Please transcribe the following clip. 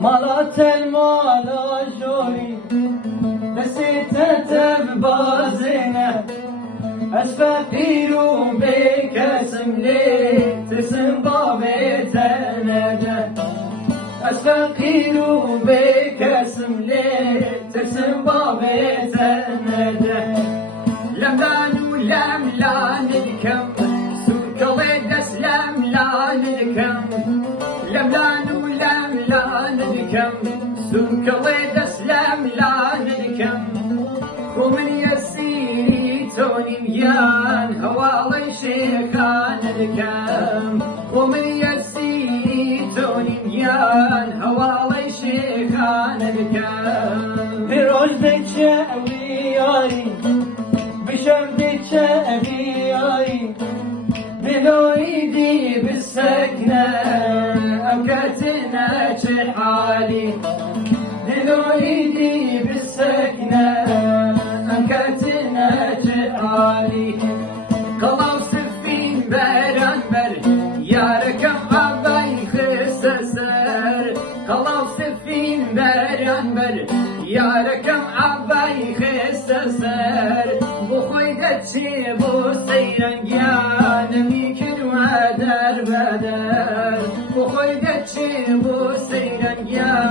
مالات المالا جوري بسيتة ببازنة أسفقير بكسم لي تسم بابي تنجة أسفقير بكسم لي تسم بابي تنجة لملان ولملان الكم سوك ودس لملان الكم لملان ولملان الكم سوك ودس لملان الكم ومن يسيري توني ميان هوالي شيخان الكم ومن يسيري توني ميان هوالي شيخان الكم بروج ديتشا وياري بشم ديتشا وياري بلويدي بالسكنة أمكتنا حالي بلويدي بالسكنة أمكتنا حالي قلاو سفين بران بر يا ركم عباي خسسر قلاو سفين بران بر يا ركم عباي خسسر بخوي دتشي بو سيران يان ميكن ودر بدر بخوي دتشي بو سيران يان